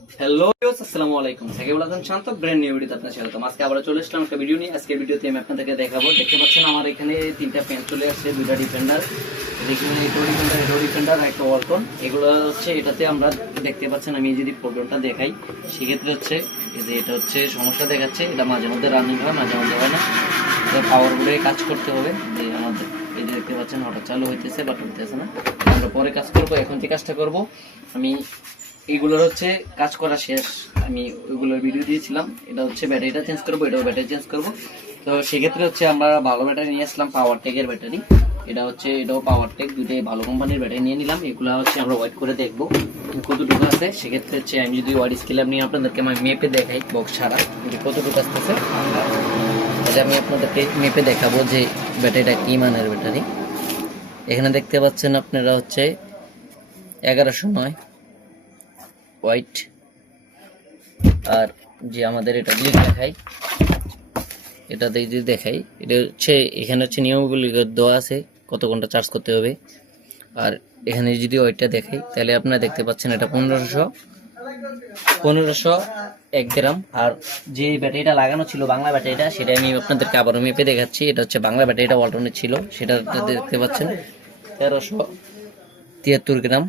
Hello আসসালামু আলাইকুম, সাকিবুল হাসান শান্ত brand new ভিডিওতে আপনাদের স্বাগতম। আজকে আবার চলে আসলাম একটা ভিডিও নিয়ে। আজকের ভিডিওতে আমি আপনাদেরকে দেখাবো, দেখতে পাচ্ছেন আমার এখানে তিনটা পেন চলে আসছে, দুইটা ডিফেন্ডার, এটো ডিফেন্ডার আর একটা ওয়ালটন। এগুলো হচ্ছে এটাতে আমরা দেখতে পাচ্ছেন, আমি যদি প্রবলেমটা দেখাই সেক্ষেত্রে হচ্ছে এই যে এটা হচ্ছে সমস্যা দেখাচ্ছে, এটা মাঝে মধ্যে রানিং হয় মাঝে মধ্যে হয় না, এটা পাওয়ার বোর্ডে কাজ করতে হবে। যে আমাদের এই যে দেখতে পাচ্ছেন হঠাৎ চালু হইতেছে বাট হইতেছে না, আমরা পরে কাজ করবো। এখন যে কাজটা করব আমি এইগুলোর হচ্ছে কাজ করা শেষ, আমি ওইগুলোর ভিডিও দিয়েছিলাম। এটা হচ্ছে ব্যাটারিটা চেঞ্জ করবো, এটাও ব্যাটারি চেঞ্জ করবো। তো সেক্ষেত্রে হচ্ছে আমরা ভালো ব্যাটারি নিয়ে আসলাম, পাওয়ার টেকের ব্যাটারি। এটা হচ্ছে এটাও পাওয়ার টেক, দুটোই ভালো কোম্পানির ব্যাটারি নিয়ে নিলাম। এগুলো হচ্ছে আমরা ওয়েট করে দেখবো কতটুকু আছে। সেক্ষেত্রে হচ্ছে আমি যদি ওয়াট স্কেল নিয়ে আপনাদেরকে আমি মেপে দেখাই বক্স ছাড়া যে কতটুকু আসতেছে, এটা আমি আপনাদেরকে মেপে দেখাবো যে ব্যাটারিটা কি মানের ব্যাটারি। এখানে দেখতে পাচ্ছেন আপনারা হচ্ছে 1109 হোয়াইট, আর যে আমাদের এটা ব্লিক দেখাই, এটাতে যদি দেখাই এটা হচ্ছে এখানে হচ্ছে নিয়মগুলি দেওয়া আছে কত ঘন্টা চার্জ করতে হবে। আর এখানে যদি ওইটা দেখাই তাহলে আপনারা দেখতে পাচ্ছেন এটা 1500 1 গ্রাম। আর যে ব্যাটারিটা লাগানো ছিল বাংলা ব্যাটারিটা, সেটা আমি আপনাদেরকে আবারও মেপে দেখাচ্ছি। এটা হচ্ছে বাংলা ব্যাটারিটা ওয়ালটনের ছিল, সেটা দেখতে পাচ্ছেন 1373 গ্রাম।